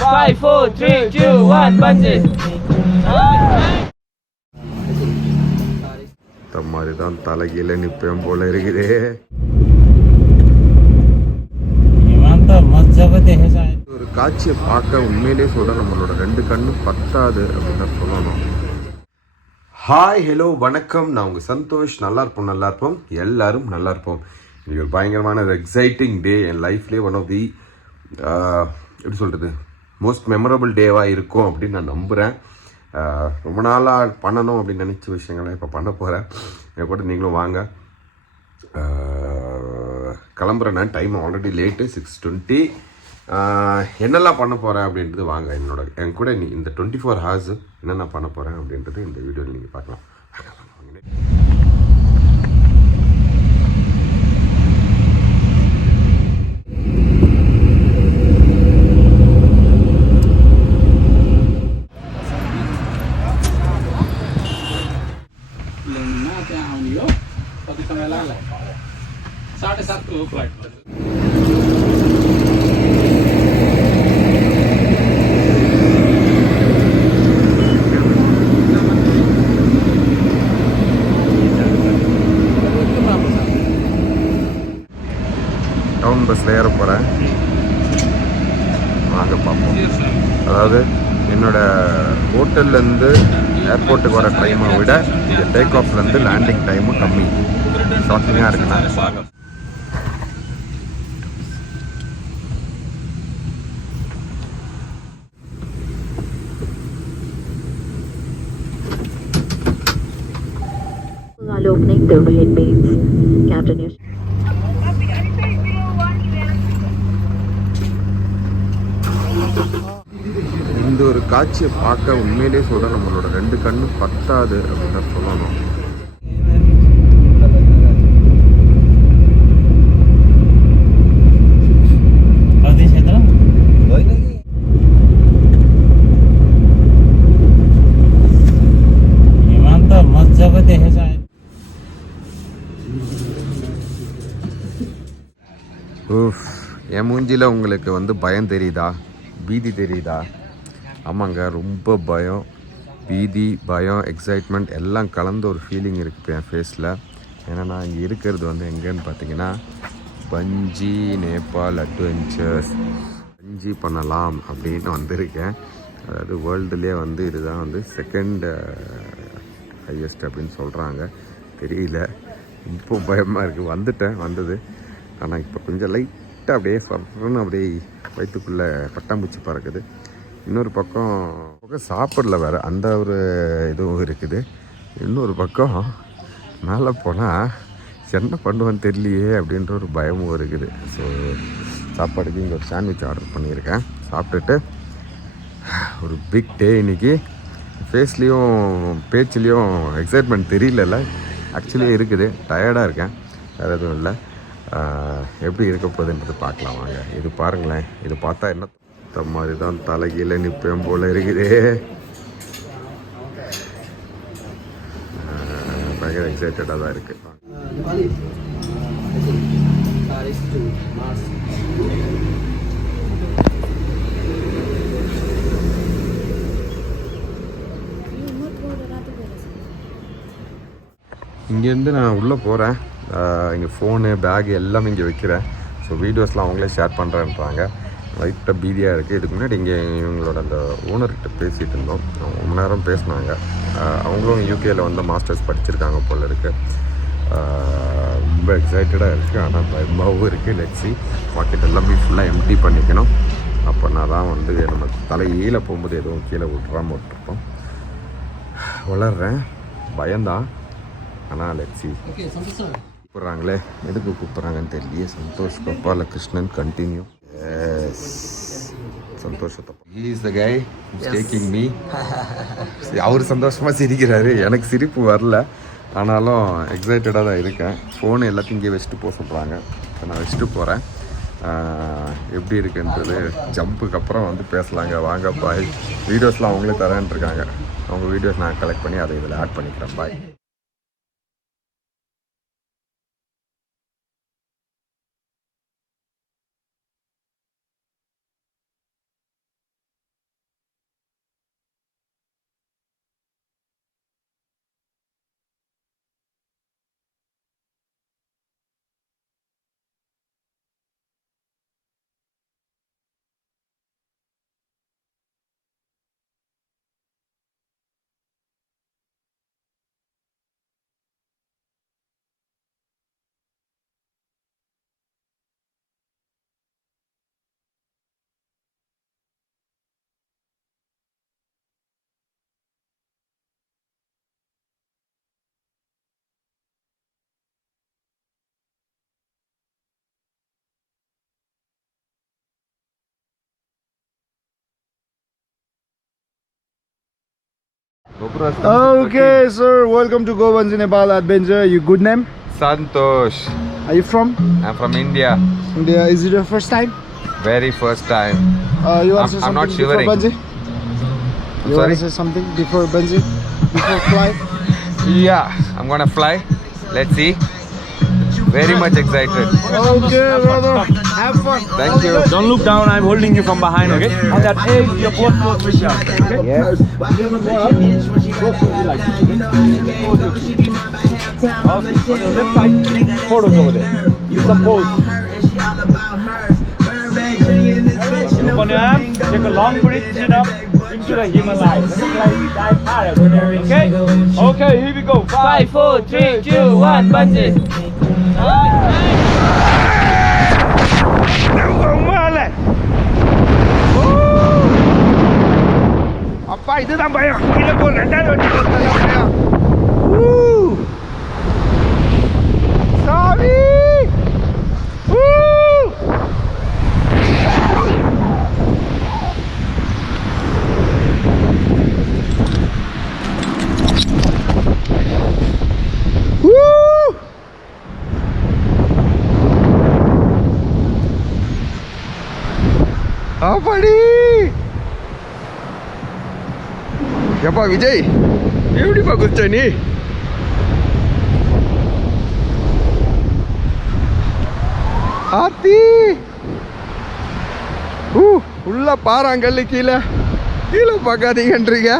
5, 4, 3, 2, 1, bungee. இந்த மாதிரி தான் தலைகீழ நிற்பேன் போல இருக்குது. ஒரு காட்சியை பார்க்க உண்மையிலேயே சொல்ற நம்மளோட 2 கண்ணு பத்தாது அப்படின்னு தான் சொல்லணும். ஹாய் ஹலோ வணக்கம், நான் உங்கள் சந்தோஷ். நல்லா இருப்போம் எல்லாரும் நல்லா இருப்போம். இது ஒரு பயங்கரமான ஒரு எக்ஸைட்டிங் டே என் லைஃப்லேயே. ஒன் ஆஃப் தி எப்படி சொல்கிறது, மோஸ்ட் மெமரபிள் டேவாக இருக்கும் அப்படின்னு நான் நம்புகிறேன். ரொம்ப நாளாக பண்ணணும் அப்படின்னு நினச்ச விஷயங்களை இப்போ பண்ண போகிறேன். என் கூட நீங்களும் வாங்க. கிளம்புறேன். நான் டைம் ஆல்ரெடி லேட்டு 6:20. என்னெல்லாம் பண்ண போகிறேன் அப்படின்றது வாங்க என் கூட நீ இந்த 24 hours என்னென்ன பண்ண போகிறேன் அப்படின்றது இந்த வீடியோவில் நீங்கள் பார்க்கலாம். டவுன் பஸ்ஸில் ஏற போகிறேன். வாங்க பார்ப்போம். அதாவது என்னோடய ஹோட்டல்லேருந்து ஏர்போர்ட்டுக்கு வர டைமை விட இந்த டேக் ஆஃப்லேருந்து லேண்டிங் டைமும் கம்மி. ஷாக்கிங்காக இருக்குண்ணா. பார்க்க opening the overhead bins. Captain, yes. இந்த ஒரு காட்சியை பார்க்க உண்மையிலேயே சொல்ற நம்மளோட 2 கண்ணு பத்தாது அப்படின்னு தான் சொல்லணும். என் மூஞ்சியில் உங்களுக்கு வந்து பயம் தெரியுதா, பீதி தெரியுதா? ஆமாங்க, ரொம்ப பயம், பீதி, பயம், எக்ஸைட்மெண்ட் எல்லாம் கலந்த ஒரு ஃபீலிங் இருக்குது என் ஃபேஸில். ஏன்னா நான் இங்கே இருக்கிறது வந்து எங்கேன்னு பார்த்தீங்கன்னா பஞ்சி நேபாள் அட்வென்ச்சர்ஸ். பஞ்சி பண்ணலாம் அப்படின்னு வந்திருக்கேன். அதாவது வேர்ல்டுலேயே வந்து இதுதான் வந்து 2nd ஹையஸ்ட் அப்படின்னு சொல்கிறாங்க. தெரியல, இப்போ பயமாக இருக்குது. வந்தது ஆனால் இப்போ கொஞ்சம் லைட்டாக அப்படியே சொல்கிறேன்னு அப்படியே வயிற்றுக்குள்ளே பட்டாம்பூச்சி பறக்குது. இன்னொரு பக்கம் சாப்பிடல வேறு, அந்த ஒரு இதுவும் இருக்குது. இன்னொரு பக்கம் மேலே போனால் என்ன பண்ணுவேன்னு தெரியலையே அப்படின்ற ஒரு பயமும் இருக்குது. ஸோ சாப்பாடுக்கு இங்கே ஒரு சாண்ட்விச் ஆர்டர் பண்ணியிருக்கேன். சாப்பிட்டுட்டு ஒரு பிக் டே இன்றைக்கி. ஃபேஸ்லேயும் பேச்சுலேயும் எக்ஸைட்மெண்ட் தெரியல, ஆக்சுவலி இருக்குது. டயர்டாக இருக்கேன், வேறு எதுவும் இல்லை. எப்படி இருக்க போகுதுன்றது பார்க்கலாம் வாங்க. இது பாருங்களேன், இது பார்த்தா என்ன இந்த மாதிரி தான் தலைகீழ நிற்பேன் போல் இருக்குது. பயங்கர எக்ஸைட்டடாக தான் இருக்குது. இங்கேருந்து நான் உள்ளே போகிறேன். இங்கே ஃபோனு, பேகு எல்லாமே இங்கே வைக்கிறேன். ஸோ வீடியோஸ்லாம் அவங்களே ஷேர் பண்ணுறேன்றாங்க. லைட்டாக பீதியாக இருக்குது. இதுக்கு முன்னாடி இங்கே இவங்களோட அந்த ஓனர்கிட்ட பேசிகிட்டு இருந்தோம். அவங்க ரொம்ப நேரம் பேசினாங்க. அவங்களும் யூகேயில் வந்து மாஸ்டர்ஸ் படிச்சிருக்காங்க போல் இருக்குது. ரொம்ப எக்ஸைட்டடாக இருக்குது, ஆனால் பயமாகவும் இருக்குது. லெட்ஸி. பாக்கெட் எல்லாமே ஃபுல்லாக எம்டி பண்ணிக்கணும். அப்போனா தான் வந்து நம்ம தலையில் போகும்போது எதுவும் கீழே விட்டுருப்போம். வளர்கிறேன், பயம்தான், ஆனால் லெட்ஸி. கூப்பிட்றாங்களே, எதுக்கு கூப்பிட்றாங்கன்னு தெரியலையே. சந்தோஷ் கோபால கிருஷ்ணன் கண்டினியூ. சந்தோஷத்தை is the guy taking me. அவர் சந்தோஷமாக சிரிக்கிறாரு, எனக்கு சிரிப்பு வரல. ஆனாலும் எக்ஸைட்டடாக தான் இருக்கேன். ஃபோனு எல்லாத்தையும் இங்கே வச்சுட்டு போக சொல்கிறாங்க. நான் வச்சுட்டு போகிறேன். எப்படி இருக்குன்றது ஜம்புக்கு அப்புறம் வந்து பேசலாங்க. வாங்க பாய். வீடியோஸ்லாம் அவங்களே தரேன்ருக்காங்க. அவங்க வீடியோஸ் நான் கலெக்ட் பண்ணி அதை இதில் ஆட் பண்ணிக்கிறேன். பாய். Okay, sir. Welcome to Go Bansi Nepal Adventure. Your good name? Santosh. Are you from? I'm from India. India. Is it your first time? Very first time. You want to say I'm something not before shivering. bungee? You want sorry? to say something before bungee? Before fly? Yeah, I'm gonna fly. Let's see. Very much excited. Okay, brother. Have fun. Thank you. Don't look down, I'm holding you from behind, okay? On that edge, you're both close to each other, okay? Yes. On your left side, photos over there. You some pose. Open your arms, take a long breath, sit up into the Himalayas. Dive higher, okay? Okay, here we go. 5, 4, 3, 2, 1, bungee. அப்பா இதுதான் பயம் கீழே போ ரெண்டாவது வண்டி பயம் சாமி அப்படி எப்பா விஜய் எப்படிப்பா குதிச்ச நீ ஆத்தி உள்ள பாறாங்கல்லு கீழே கீழே பார்க்காதீங்கன்றீங்க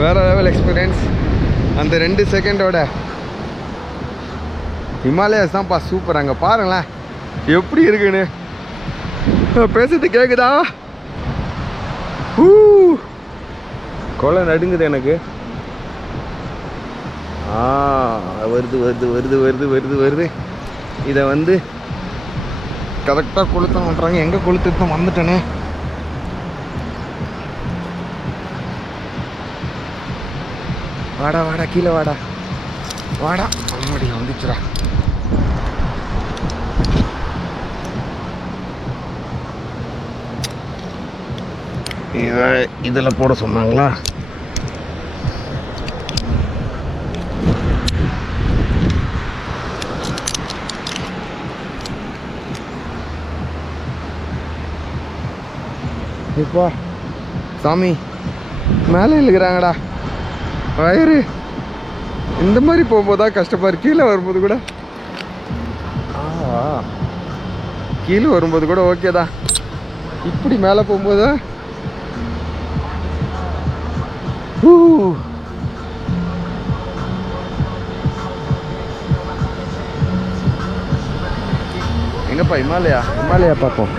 வேற லெவல் எக்ஸ்பீரியன்ஸ் அந்த 2 செகண்டோட ஹிமாலயாஸ் தான்ப்பா சூப்பர் அங்கே பாருங்களேன் எப்படி இருக்குன்னு பேசுறது கேக்குதா கொலை நடுங்குது எனக்கு வருது வருது வருது வருது வருது வருது இதை வந்து கரெக்டாக கொளுத்த மாட்டுறாங்க எங்கே கொளுத்து வந்துட்டேனே வாடா வாடா கீழே வாடா வாடா அம்மாடி வந்துச்சுடா இதில் போட சொன்னாங்களா இப்போ சாமி மேலே இழுக்கிறாங்கடா வயிறு இந்த மாதிரி போகும்போதா கஷ்டப்பாரு கீழே வரும்போது கூட கீழே வரும்போது கூட ஓகே தான் இப்படி மேலே போகும்போது எங்கப்பா ஹிமாலயா ஹிமாலயா பார்ப்போம்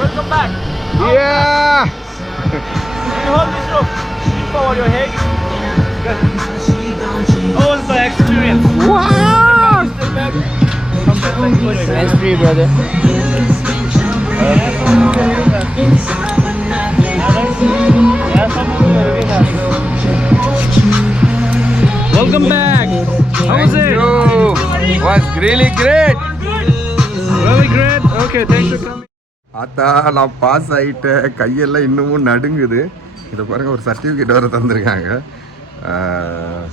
Welcome back. Yeah. You hold this rope. Lean forward your head. Good. How was the experience? Wow. Step back. Come back like this. Hands free, brother. Welcome back. How was it? Was really great. Really great. Okay, thanks for coming. ஆத்தா நான் pass ஆகிட்டேன் கையெல்லாம் இன்னமும் நடுங்குது இதை பாருங்கள் ஒரு certificate வேறு தந்திருக்காங்க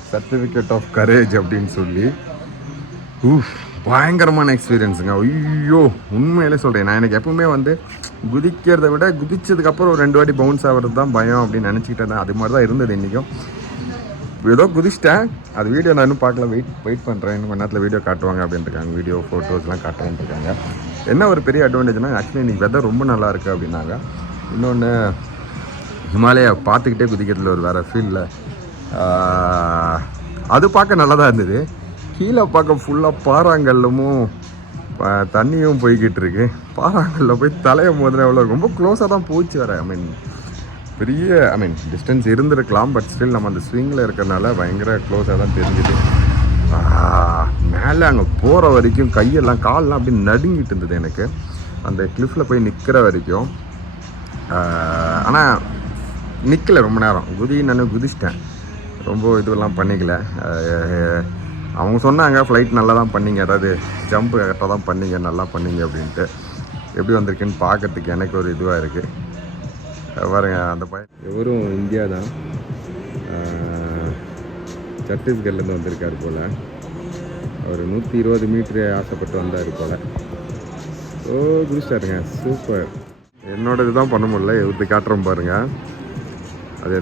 சர்டிஃபிகேட் ஆஃப் கரேஜ் அப்படின்னு சொல்லி பயங்கரமான எக்ஸ்பீரியன்ஸுங்க ஐயோ உண்மையிலே சொல்கிறேன் நான் எனக்கு எப்பவுமே வந்து குதிக்கிறத விட குதிச்சதுக்கப்புறம் ஒரு 2 வாட்டி பவுன்ஸ் ஆகிறது தான் பயம் அப்படின்னு நினச்சிக்கிட்டே தான் அது மாதிரி தான் இருந்தது இன்றைக்கும் ஏதோ குதிச்சிட்டேன் அது வீடியோ நான் இன்னும் பார்க்கல வெயிட் பண்ணுறேன் இன்னும் கொஞ்ச நேரத்தில் வீடியோ காட்டுவாங்க அப்படின்ட்டு இருக்காங்க வீடியோ ஃபோட்டோஸ்லாம் காட்டுறேன்ட்டு இருக்காங்க என்ன ஒரு பெரிய அட்வான்டேஜ்னால் ஆக்சுவலி இன்றைக்கி வெதர் ரொம்ப நல்லா இருக்குது அப்படின்னாங்க இன்னொன்று ஹிமாலயா பார்த்துக்கிட்டே குதிக்கிறதுல ஒரு வேறு ஃபீலில் அது பார்க்க நல்லா தான் இருந்தது கீழே பார்க்க ஃபுல்லாக பாறாங்கல்லமும் தண்ணியும் போய்கிட்டு இருக்கு பாறாங்கல்ல போய் தலையை மோதின எவ்வளோ ரொம்ப க்ளோஸாக தான் போச்சு வர பெரிய டிஸ்டன்ஸ் இருந்திருக்கலாம் பட் ஸ்டில் நம்ம அந்த ஸ்விங்கில் இருக்கிறனால பயங்கர க்ளோஸாக தான் தெரிஞ்சுது மேலே அங்கே போகிற வரைக்கும் கையெல்லாம் காலெலாம் அப்படி நடுங்கிட்டு இருந்தது எனக்கு அந்த கிளிஃபில் போய் நிற்கிற வரைக்கும் ஆனால் நிற்கலை ரொம்ப நேரம் நான் குதிச்சிட்டேன் ரொம்ப இதுவெல்லாம் பண்ணிக்கல அவங்க சொன்னாங்க ஃப்ளைட் நல்லா தான் பண்ணிங்க அதாவது ஜம்ப்பு கரெக்டாக தான் பண்ணிங்க நல்லா பண்ணிங்க அப்படின்ட்டு எப்படி வந்திருக்குன்னு பார்க்கறதுக்கு எனக்கு ஒரு இதுவாக இருக்குது பாருங்க அந்த பையன் இவரும் இந்தியா தான், சத்தீஸ்கர்லேருந்து வந்திருக்காரு போல். அவர் 120 மீட்ரு ஆசைப்பட்டு வந்தார் போல். ஓ குடிச்சிட்டாருங்க, சூப்பர். என்னோட இதுதான் பண்ண முடியல, இவருக்கு காட்டுறோம் பாருங்கள். அது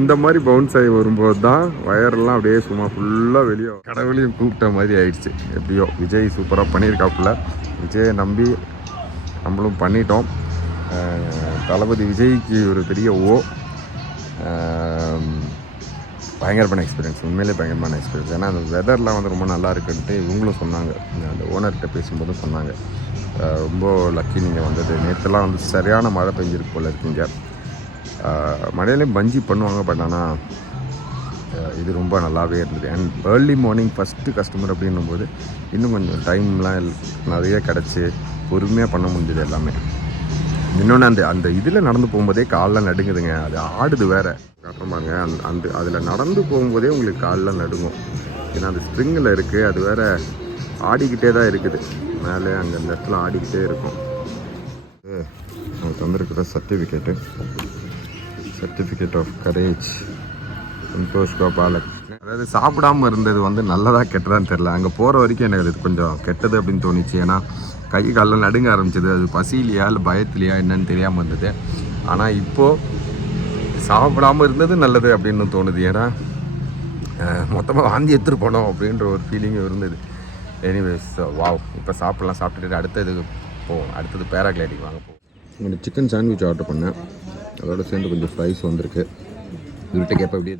இந்த மாதிரி பவுன்ஸ் ஆகி வரும்போது தான் வயரெல்லாம் அப்படியே சும்மா ஃபுல்லாக வெளியே கடவுளையும் கூப்பிட்ட மாதிரி ஆயிடுச்சு. எப்படியோ விஜய் சூப்பராக பண்ணியிருக்காப்புல. விஜயை நம்பி நம்மளும் பண்ணிட்டோம். தளபதி விஜய்க்கு ஒரு பெரிய பயங்கரமான எக்ஸ்பீரியன்ஸ், உண்மையிலே பயங்கரமான எக்ஸ்பீரியன்ஸ். ஏன்னா அந்த வெதர்லாம் வந்து ரொம்ப நல்லா இருக்குன்ட்டு இவங்களும் சொன்னாங்க, அந்த ஓனர்கிட்ட பேசும்போதும் சொன்னாங்க. ரொம்ப லக்கி நீங்கள் வந்தது. நேற்றுலாம் வந்து சரியான மழை பெஞ்சிருக்கு போல் இருக்கீங்க. மழையிலையும் பஞ்சி பண்ணுவாங்க, பட் ஆனால் இது ரொம்ப நல்லாவே இருந்தது. And early morning first customer அப்படின்னும் போது இன்னும் கொஞ்சம் டைம்லாம் நிறைய கிடச்சி பொறுமையாக பண்ண முடிஞ்சது எல்லாமே. இன்னொன்று அந்த இதில் நடந்து போகும்போதே காலெலாம் நடுங்குதுங்க. அது ஆடுது வேறு காட்டுறமாங்க. அதில் நடந்து போகும்போதே உங்களுக்கு காலெலாம் நடுங்கும். ஏன்னா அந்த ஸ்ப்ரிங்கில் இருக்குது, அது வேறு ஆடிக்கிட்டே தான் இருக்குது. மேலே அங்கே அந்த இடத்துல ஆடிக்கிட்டே இருக்கும். அவங்களுக்கு வந்திருக்கிற சர்டிஃபிகேட் ஆஃப் கரேஜ் சந்தோஷ் கோபாலக். அதாவது சாப்பிடாமல் இருந்தது வந்து நல்லதாக கெட்டதான்னு தெரில. அங்கே போகிற வரைக்கும் எனக்கு அது கொஞ்சம் கெட்டது அப்படின்னு தோணுச்சு. ஏன்னா கை காலெலாம் நடுங்க ஆரம்பிச்சது. அது பசியிலையா இல்லை பயத்துலையா என்னன்னு தெரியாமல் இருந்தது. ஆனால் இப்போது சாப்பிடாமல் இருந்தது நல்லது அப்படின்னு தோணுது. ஏன்னா மொத்தமாக வாந்தி எடுத்துகிட்டு போனோம் அப்படின்ற ஒரு ஃபீலிங்கும் இருந்தது. எனிவேஸ் வாவ், இப்போ சாப்பிட்டுட்டு அடுத்ததுக்கு போவோம். அடுத்தது பேராகிளைடிங் வாங்க போவோம். ஒரு சிக்கன் சாண்ட்விச் ஆர்டர் பண்ணேன், அதோட சேர்ந்து கொஞ்சம் ஃப்ரைஸ் வந்திருக்கு. இவர்கிட்ட கேட்ப எப்படி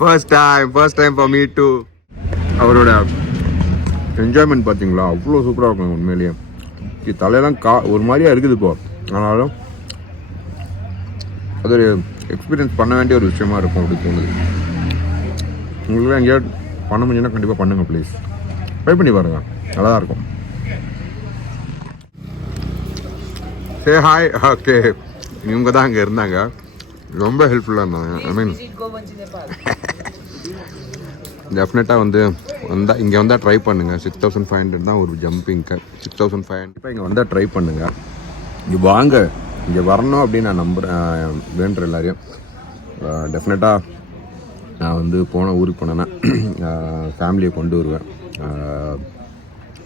first time for me too. அவரோட என்ஜாய்மெண்ட் பார்த்தீங்களா, அவ்வளோ சூப்பராக இருக்கும் உண்மையிலேயே. தலையெல்லாம் ஒரு மாதிரியாக இருக்குது இப்போ. ஆனாலும் அது ஒரு எக்ஸ்பீரியன்ஸ் பண்ண வேண்டிய ஒரு விஷயமா இருக்கும் அப்படி தோணுது. உங்களுக்கு எங்கேயாவது பண்ண முடியும்னா கண்டிப்பாக பண்ணுங்கள் ப்ளீஸ். ட்ரை பண்ணி பாருங்கள், நல்லா தான் இருக்கும். Say hi. ஓகே, இவங்க தான் அங்கே இருந்தாங்க, ரொம்ப ஹெல்ப்ஃபுல்லாக இருந்தாங்க. ஐ மீன் டெஃபினட்டாக வந்தால் இங்கே வந்தால் ட்ரை பண்ணுங்கள். 6500 தான் ஒரு ஜம்பிங்க்கு. 6500 இப்போ இங்கே வந்தால் ட்ரை பண்ணுங்கள். இங்கே வாங்க, இங்கே வரணும் அப்படின்னு நான் நம்புகிறேன், வேண்டுற எல்லாரையும். டெஃபினட்டாக நான் போன ஊருக்கு போனேன்னா ஃபேமிலியை கொண்டு வருவேன்.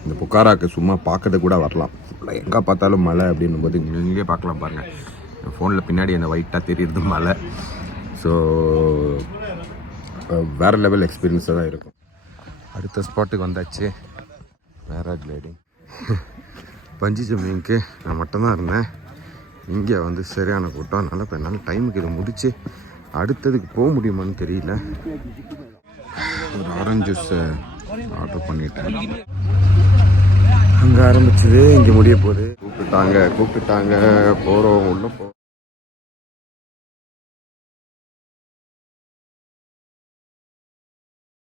இந்த புக்காராக்கு சும்மா பார்க்கறது கூட வரலாம். எங்கே பார்த்தாலும் மலை அப்படின்னும் போது இங்கே பார்க்கலாம் பாருங்கள். என் ஃபோனில் பின்னாடி என்ன ஒயிட்டாக தெரியுறது மலை. ஸோ வேறு லெவல் எக்ஸ்பீரியன்ஸாக தான் இருக்கும். அடுத்த ஸ்பாட்டுக்கு வந்தாச்சு, பேராகிளைடிங். பஞ்சி ஜம்பிங்க்கு நான் மட்டும்தான் இருந்தேன். இங்கே சரியான கூட்டம். அதனால் இப்போ என்னால் டைமுக்கு இதை முடித்து அடுத்ததுக்கு போக முடியுமான்னு தெரியல. ஒரு ஆரஞ்சு ஜூஸ் ஆர்டர் பண்ணிட்டேன். அங்கே ஆரம்பிச்சது இங்கே முடிய போகுது. கூப்பிட்டுட்டாங்க போகிறோம், உள்ளே